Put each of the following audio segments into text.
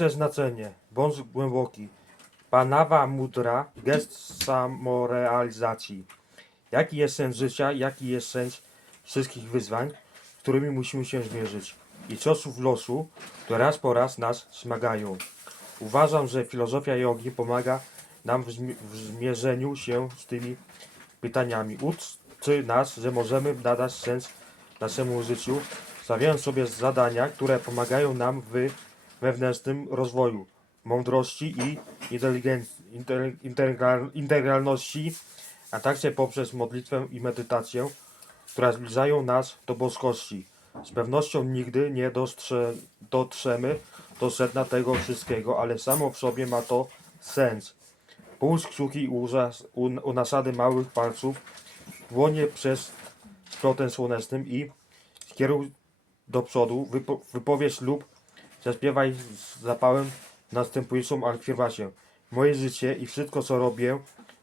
Głębsze znaczenie, bądź głęboki. Panawa mudra, gest samorealizacji. Jaki jest sens życia, jaki jest sens wszystkich wyzwań, z którymi musimy się zmierzyć i ciosów losu, które raz po raz nas smagają. Uważam, że filozofia jogi pomaga nam w, zmi- w zmierzeniu się z tymi pytaniami. Uczy nas, że możemy nadać sens naszemu życiu, stawiając sobie zadania, które pomagają nam w wewnętrznym rozwoju, mądrości i integralności, a także poprzez modlitwę i medytację, które zbliżają nas do boskości. Z pewnością nigdy nie dostrze, dotrzemy do sedna tego wszystkiego, ale samo w sobie ma to sens. Połóż kciuki u nasady małych palców, dłonie przez splotem słonecznym i skieruj do przodu, wypo, wypowiedz lub zaśpiewaj z zapałem następującą afirmację. Moje życie i wszystko co robię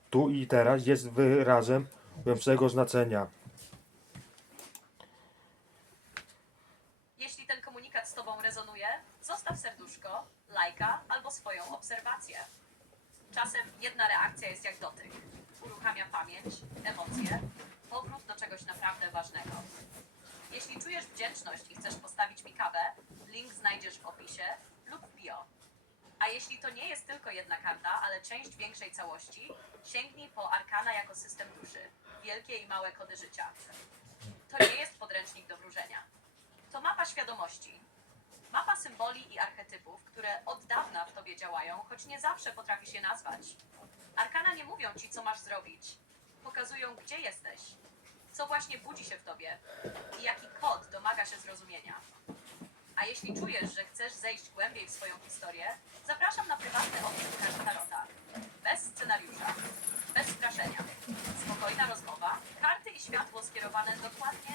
tu i teraz jest wyrazem głębszego znaczenia. Jeśli ten komunikat z Tobą rezonuje, zostaw serduszko, lajka albo swoją obserwację. Czasem jedna reakcja jest jak dotyk. Uruchamia pamięć, emocje, powrót do czegoś naprawdę ważnego. Jeśli czujesz wdzięczność i chcesz postawić mi kawę, link znajdziesz w opisie lub w bio. A jeśli to nie jest tylko jedna karta, ale część większej całości, sięgnij po Arkana jako system duszy, wielkie i małe kody życia. To nie jest podręcznik do wróżenia. To mapa świadomości. Mapa symboli i archetypów, które od dawna w tobie działają, choć nie zawsze potrafisz je nazwać. Arkana nie mówią ci, co masz zrobić. Pokazują, gdzie jesteś, co właśnie budzi się w tobie i jaki kod domaga się zrozumienia. Jeśli czujesz, że chcesz zejść głębiej w swoją historię, zapraszam na prywatny opis Tarota. Bez scenariusza, bez straszenia. Spokojna rozmowa, karty i światło skierowane dokładnie